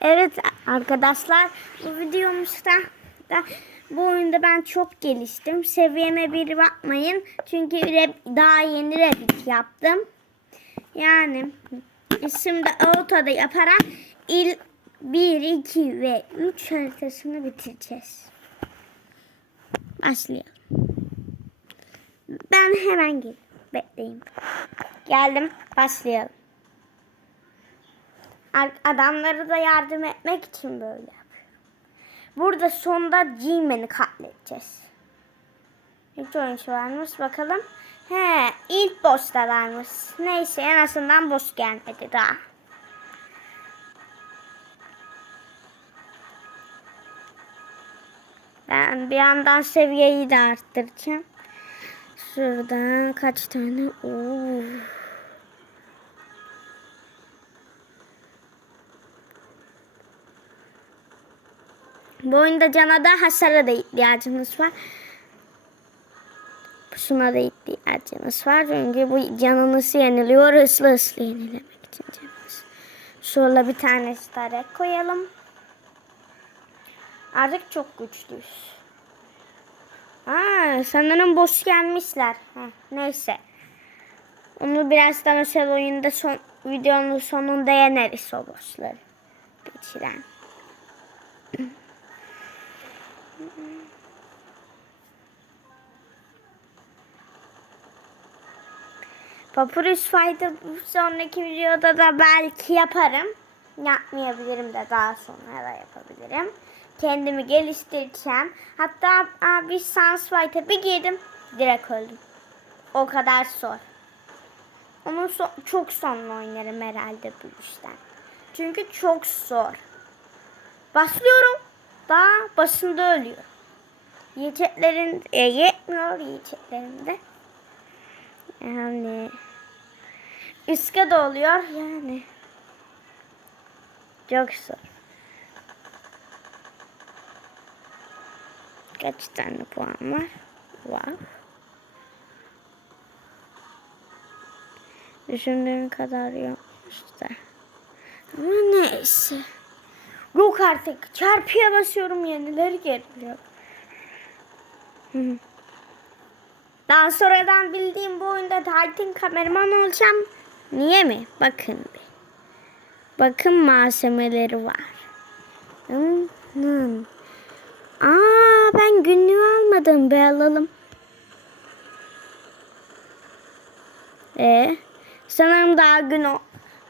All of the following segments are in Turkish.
Evet arkadaşlar bu videomuzda da bu oyunda ben çok geliştim. Seviyeme bir bakmayın. Çünkü rap- daha yeni Revit yaptım. Yani şimdi Auto'da yaparak il 1, 2 ve 3 haritasını bitireceğiz. Başlayalım. Ben hemen gel. Bekleyin. Geldim. Başlayalım. Ar- Adamları da yardım etmek için böyle yapıyorum. Burada sonda G-Man'i katledeceğiz. Hiç oyuncu varmış bakalım. He ilk boss'ta varmış. Neyse en azından boss gelmedi daha. Ben bir yandan seviyeyi de arttıracağım. Şuradan kaç tane? Oo. Bu oyunda cana da hasara da ihtiyacımız var. Şuna da ihtiyacımız var. Çünkü bu canınız yeniliyor. Hızlı hızlı yenilemek için canımız. Şurada bir tane starek koyalım. Artık çok güçlüyüz. Aa, sanırım boss gelmişler. Heh, neyse. Onu birazdan özel oyunda son, videonun sonunda yeneriz o bossları. Geçiren. Papyrus Fight'ı sonraki videoda da belki yaparım. Yapmayabilirim de daha sonra da yapabilirim. Kendimi geliştireceğim. Hatta bir Sans Fight'a bir girdim. Direkt öldüm. O kadar zor. Onu so- çok sonra oynarım herhalde bu işten. Çünkü çok zor. Başlıyorum. Daha başında ölüyor. Yiyeceklerin e, yetmiyor yiyeceklerinde. Yani üska da oluyor yani. Çok zor. Kaç tane puan var? Var. Düşündüğüm kadar yokmuş da. Ama neyse. Yok artık. Çarpıya basıyorum yenileri geliyor. Daha sonradan bildiğim bu oyunda Titan kameraman olacağım. Niye mi? Bakın bir. Bakın malzemeleri var. Hmm, hmm. Aa ben günlüğü almadım. Bir alalım. Ee, sanırım daha gün o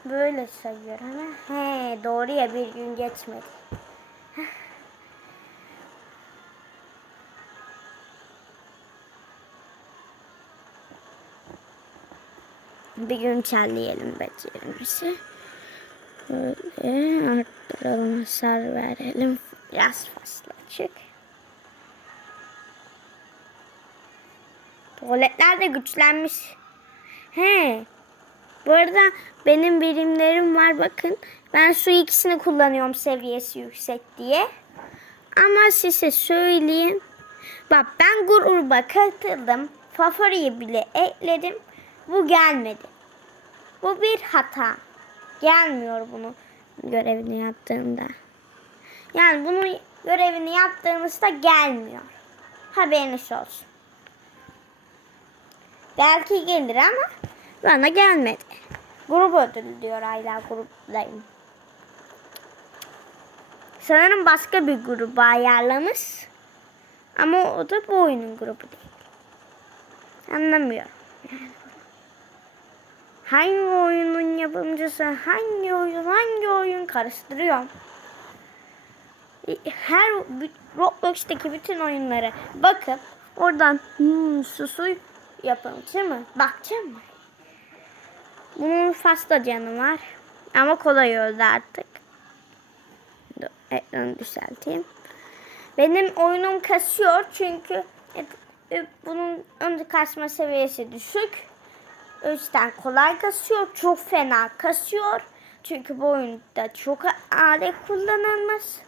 böyle sayıyor ama he doğru ya bir gün geçmedi. Bir gün çelleyelim becerimizi. Böyle arttıralım, hasar verelim. Biraz fazla çık. Tuvaletler de güçlenmiş. He. Bu arada benim birimlerim var bakın. Ben şu ikisini kullanıyorum seviyesi yüksek diye. Ama size söyleyeyim. Bak ben gruba katıldım. Favoriyi bile ekledim. Bu gelmedi. Bu bir hata. Gelmiyor bunu görevini yaptığımda. Yani bunu görevini yaptığımızda gelmiyor. Haberiniz olsun. Belki gelir ama bana gelmedi. Grup ödülü diyor hala gruptayım. Sanırım başka bir gruba ayarlamış. Ama o da bu oyunun grubu değil. Anlamıyorum. Hangi oyunun yapımcısı, hangi oyun, hangi oyun karıştırıyorum. Her Roblox'taki bütün oyunları bakıp oradan hmm, susu yapımcı mı? Bakacağım mı? Bunun fazla canı var. Ama kolay öldü artık. Dur, ekranı düzelteyim. Benim oyunum kasıyor çünkü e, bunun önce kasma seviyesi düşük. O yüzden kolay kasıyor. Çok fena kasıyor. Çünkü bu oyunda çok alet kullanılmaz.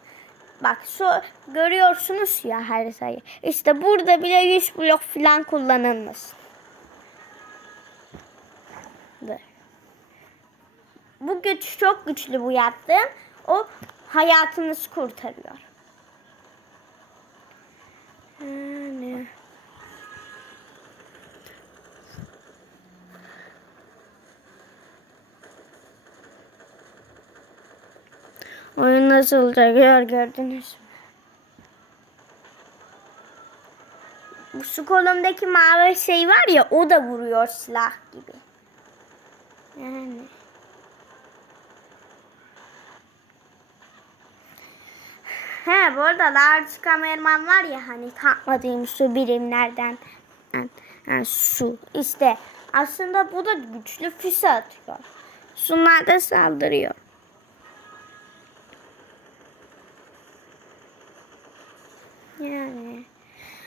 Bak şu görüyorsunuz ya haritayı. İşte burada bile 100 blok falan kullanılmış. Dur. Bu güç çok güçlü bu yaptığım. O hayatınızı kurtarıyor. Yani. Oyun nasıl olacak gör gördünüz mü? Bu su kolumdaki mavi şey var ya o da vuruyor silah gibi. Yani. He bu arada large kameraman var ya hani takmadığım su birimlerden yani, yani su işte aslında bu da güçlü füze atıyor. Sunlar da saldırıyor. Yani.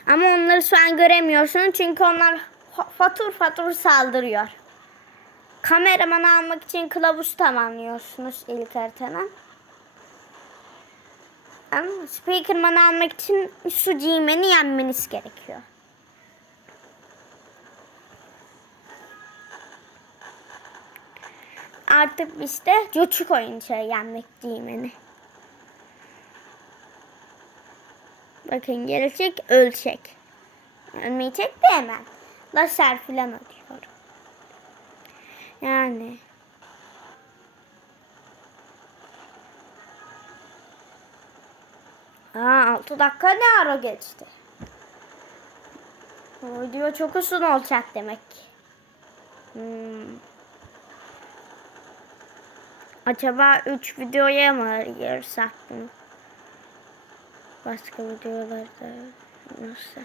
Ama onları şu an göremiyorsun çünkü onlar fa- fatur fatur saldırıyor. Kameramanı almak için kılavuz tamamlıyorsunuz ilk haritanın. Ama speakermanı almak için su cimeni yenmeniz gerekiyor. Artık biz de coçuk oyuncağı yenmek cimeni. Bakın gelecek ölçek. Ölmeyecek de hemen. Lazer filan atıyor. Yani. Aa 6 dakika ne ara geçti. Bu video çok uzun olacak demek. Hmm. Acaba 3 videoya mı ayırsak bunu? Başka videolarda nasıl?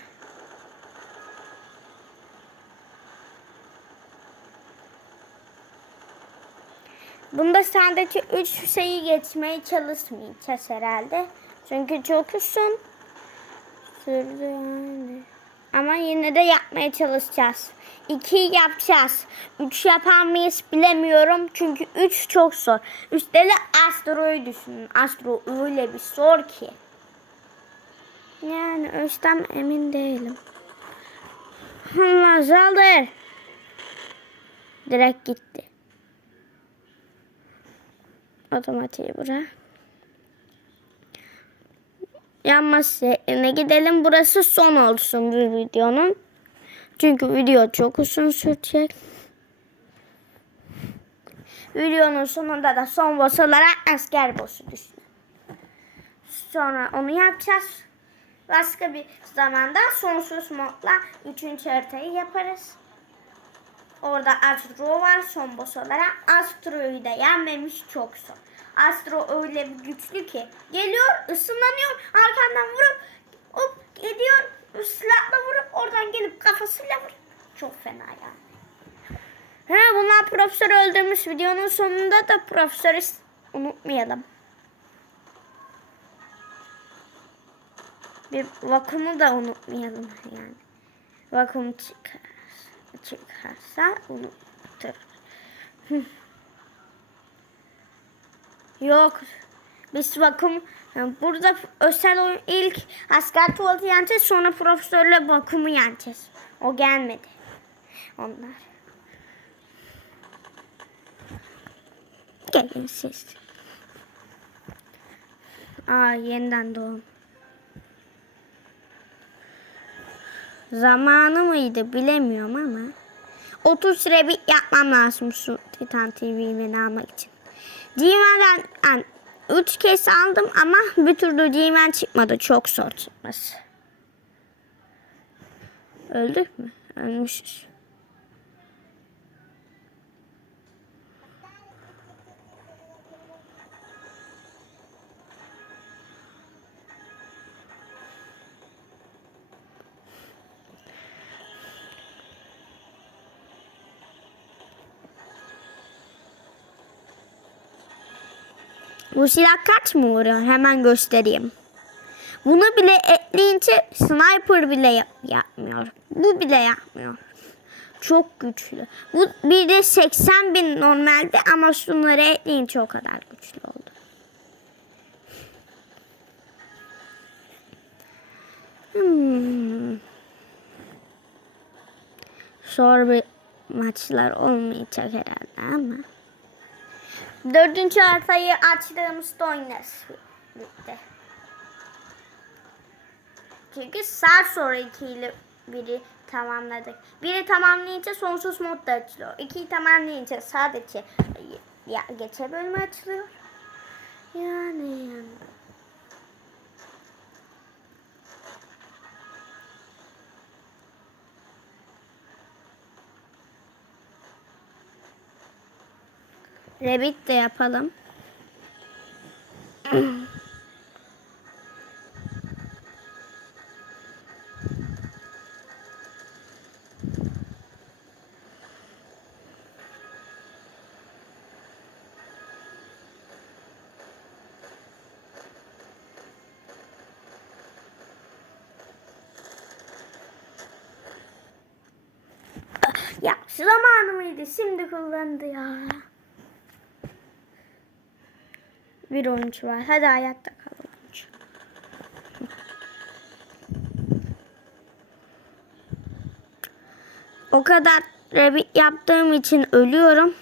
Bunda sadece 3 şeyi geçmeye çalışmayacağız herhalde. Çünkü çok uzun sürdü yani. Ama yine de yapmaya çalışacağız. 2'yi yapacağız. 3 yapar mıyız bilemiyorum. Çünkü 3 çok zor. Üstelik Astro'yu düşünün. Astro öyle bir zor ki. Yani Özlem emin değilim. Allah saldır. Direkt gitti. Otomatiği bura. Yanması yerine gidelim. Burası son olsun bu videonun. Çünkü video çok uzun sürecek. Videonun sonunda da son boss olarak asker boss'u düşünün. Sonra onu yapacağız. Başka bir zamanda sonsuz modla 3. haritayı yaparız. Orada Astro var son boss olarak. Astro'yu da yenmemiş çok zor. Astro öyle bir güçlü ki geliyor ısınlanıyor arkandan vurup hop gidiyor silahla vurup oradan gelip kafasıyla vurup çok fena yani. Ha, bunlar profesör öldürmüş videonun sonunda da profesörü unutmayalım. Bir vakumu da unutmayalım yani. Vakum çıkar, çıkarsa unutur. Yok. Biz vakum yani burada özel oyun ilk asker tuvaleti yeneceğiz sonra profesörle vakumu yeneceğiz. O gelmedi. Onlar. Gelin siz. Aa yeniden doğum. Zamanı mıydı bilemiyorum ama 30 rebit yapmam lazım şu Titan TV'yi almak için. G-Man'den yani 3 kez aldım ama bir türlü G-Man çıkmadı. Çok zor çıkması. Öldük mü? Ölmüşüz. Bu silah kaç mı vuruyor? Hemen göstereyim. Bunu bile ekleyince sniper bile yap- yapmıyor. Bu bile yapmıyor. Çok güçlü. Bu bir de 80 bin normalde ama şunları ekleyince o kadar güçlü oldu. Hmm. Zor bir maçlar olmayacak herhalde ama. Dördüncü haritayı açtığımızda oynarız. bitti. Çünkü saat sonra 2 ile biri tamamladık. Biri tamamlayınca sonsuz mod da açılıyor. 2'yi tamamlayınca sadece ya, geçe bölümü açılıyor. Yani Rabbit de yapalım. Ya şu zamanı mıydı? Şimdi kullandı ya. Bir oyuncu var. Hadi ayakta kal. O kadar rabbit yaptığım için ölüyorum.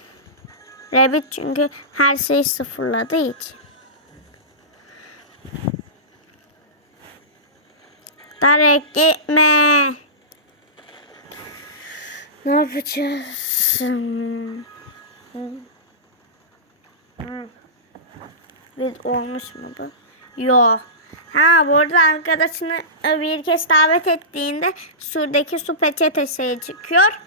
Rabbit çünkü her şeyi sıfırladığı için. Tarık gitme. Ne yapacağız? Hmm. Hmm. Olmuş mu bu? Yok. Ha burada arkadaşını e, bir kez davet ettiğinde şuradaki su peçetesi çıkıyor.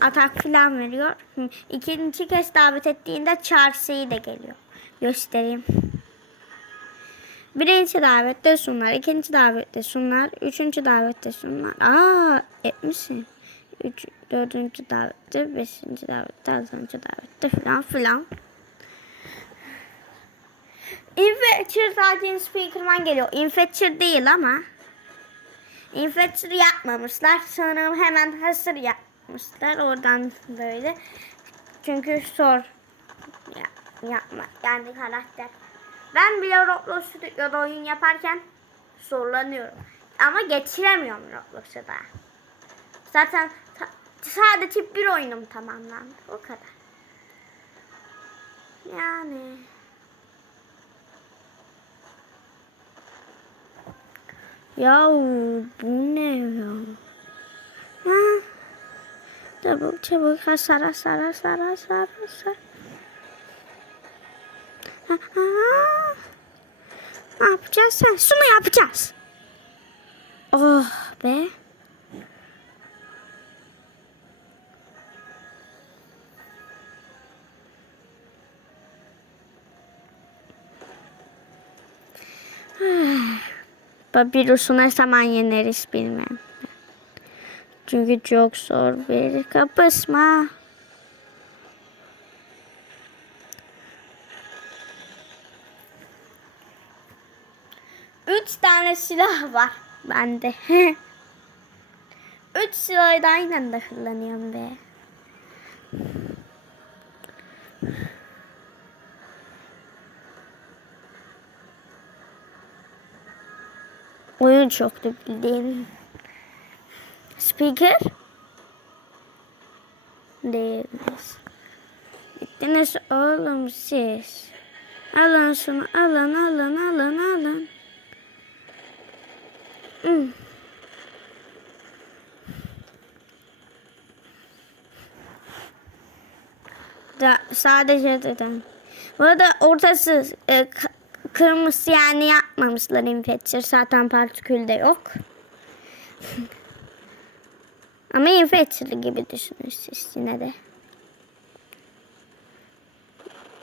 Atak falan veriyor. İkinci kez davet ettiğinde çarşıyı da geliyor. Göstereyim. Birinci davette şunlar, ikinci davette şunlar, üçüncü davette şunlar. Aa, etmişim. Üç, dördüncü davette, beşinci davette, altıncı davette filan filan. Infetcher zaten Speakerman geliyor. Infetcher değil ama. Infetcher yapmamışlar. Sanırım hemen hasır yapmışlar. Oradan böyle. Çünkü zor ya, yapma. Yani karakter. Ben bile Roblox Studio'da oyun yaparken zorlanıyorum. Ama geçiremiyorum Roblox'u da. Zaten sadece bir oyunum tamamlandı. O kadar. Yani... Ya bu ne ya? Ha? Çabuk çabuk hasar hasar hasar hasar hasar. Ha, ha. Ne yapacağız sen? Şunu yapacağız. Oh be. Papyrus'u ne zaman yeneriz bilmem. Çünkü çok zor bir kapışma. Üç tane silah var bende. Üç silahı da aynı anda kullanıyorum be. Oyun çoktu bildiğin. Speaker? Değilmiş. Bittiniz oğlum siz. Alın şunu alın alın alın alın. Hmm. Da, sadece dedim. Bu arada ortası e, kırmızı yani yapmamışlar infection. Zaten partikül de yok. Ama infection gibi düşünün siz yine de.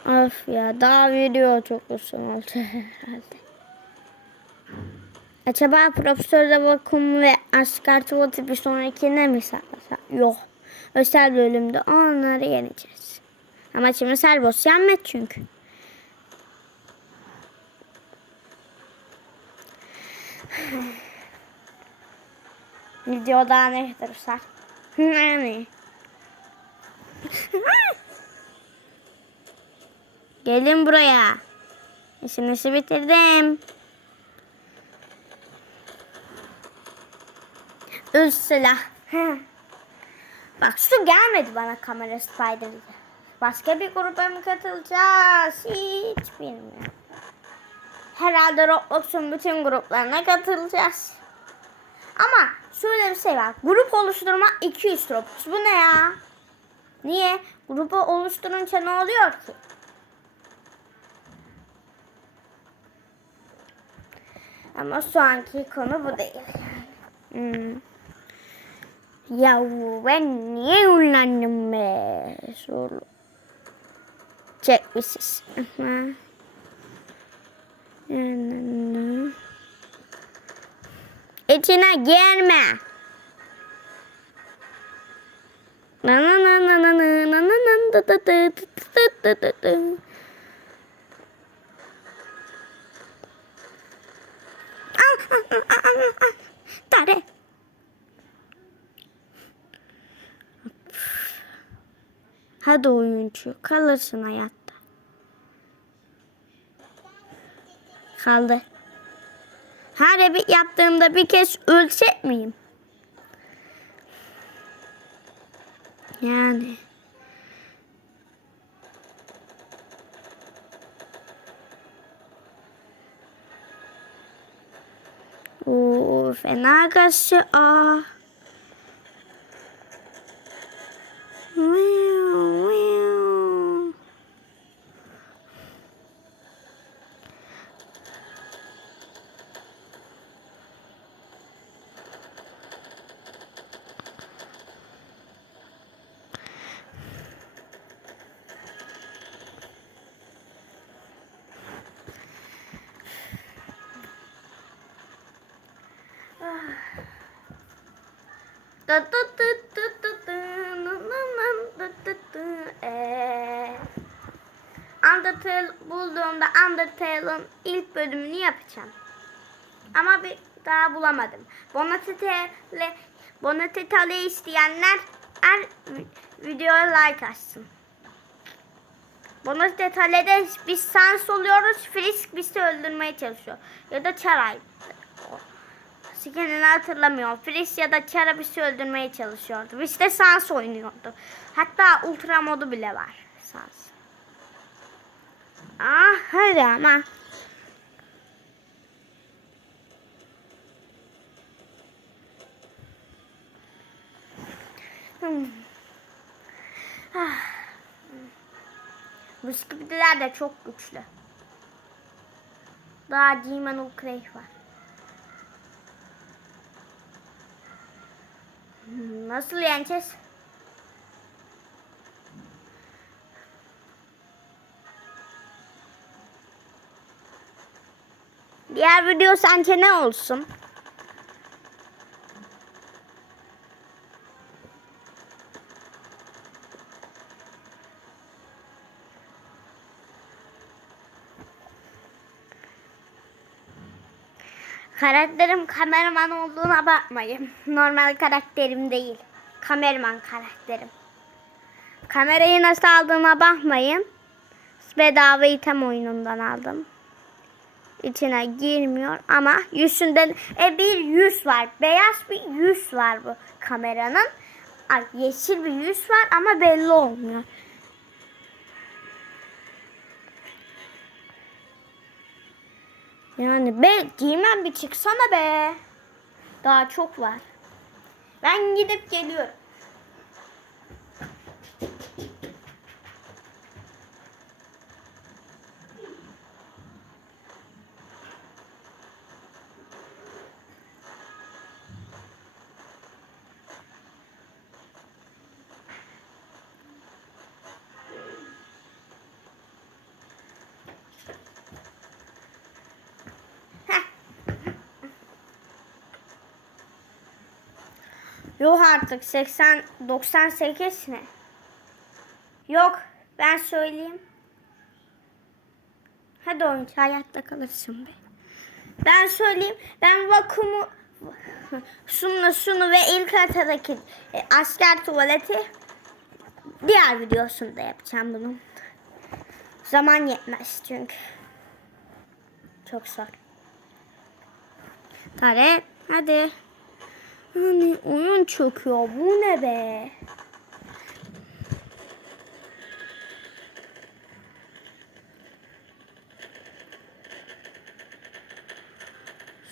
Of ya daha video çok uzun oldu herhalde. Acaba Profesör Vakum ve Asgard bir sonrakine mi saklasak? Yok. Özel bölümde onları yeneceğiz. Ama şimdi Servos yenmez çünkü. Videoda ne. Yani. Gelin buraya. İşinizi bitirdim. Üst silah. Bak şu gelmedi bana kamera spider'da. Başka bir gruba mı katılacağız? Hiç bilmiyorum. Herhalde Roblox'un bütün gruplarına katılacağız. Ama şöyle bir şey var. Grup oluşturma 200 Robux. Bu ne ya? Niye? Grubu oluşturunca ne oluyor ki? Ama şu anki konu bu değil. Hmm. Ya ben niye kullandım be? Çekmişiz. İçine girme. Tare. Hadi oyuncu kalırsın hayat. Kaldı. Her bir yaptığımda bir kez ölecek miyim? Yani. Oo, fena karşı. Aa. Undertale bulduğumda Undertale'ın ilk bölümünü yapacağım. Ama bir daha bulamadım. Bonatitale Bonatitale isteyenler her vi- videoya like açsın. Bonatitale'de biz sans oluyoruz. Frisk bizi öldürmeye çalışıyor. Ya da Charay. Skinini hatırlamıyorum. Frisk ya da Chara bizi öldürmeye çalışıyordu. De sans oynuyordu. Hatta ultra modu bile var. Sans. Ah hadi ama. Hmm. Ah. Bu skibdiler de çok güçlü. Daha Demon Ukray var. Nasıl yeneceğiz? Diğer video sence ne olsun? Karakterim kameraman olduğuna bakmayın. Normal karakterim değil. Kameraman karakterim. Kamerayı nasıl aldığıma bakmayın. Bedava item oyunundan aldım. İçine girmiyor ama yüzünden e, bir yüz var. Beyaz bir yüz var bu kameranın. Ay, yeşil bir yüz var ama belli olmuyor. Yani be giymem bir çıksana be. Daha çok var. Ben gidip geliyorum. Heh. Yok artık 80 98 ne? Yok ben söyleyeyim. Hadi oyuncu hayatta kalırsın be. Ben söyleyeyim. Ben vakumu şunu şunu ve ilk haritadaki e, asker tuvaleti diğer videosunda yapacağım bunun. Zaman yetmez çünkü. Çok zor. Tare hadi. Hani oyun çöküyor. Bu ne be?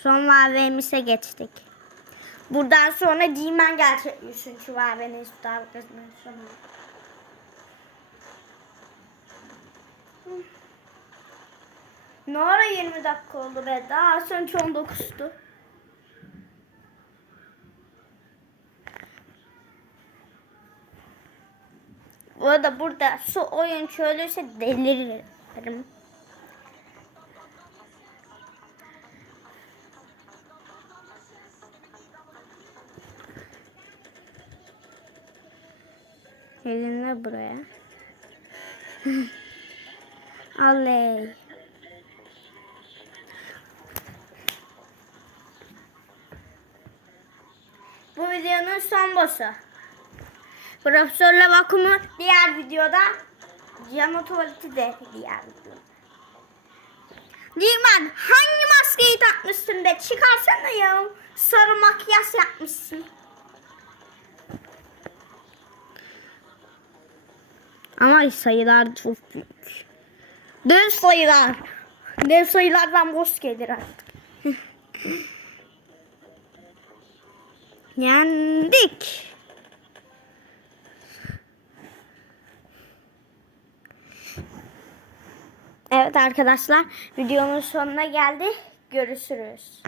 Son AVM'se geçtik. Buradan sonra G-Man gelecek 100. AVM'nin Star Wars'ın sonu. Ne ara 20 dakika oldu be? Daha az önce 19'tu. Bu arada burada su oyun çölürse deliririm. Elinle buraya. Aley. Bu videonun son boss'u. Profesörle vakumu diğer videoda. Cama tuvaleti de diğer videoda. Dilman hangi maskeyi takmışsın be? Çıkarsana ya. Sarı makyaj yapmışsın. Ama sayılar çok büyük. Dev sayılar. Dev sayılardan boş gelir artık. Yendik. Evet arkadaşlar videonun sonuna geldi. Görüşürüz.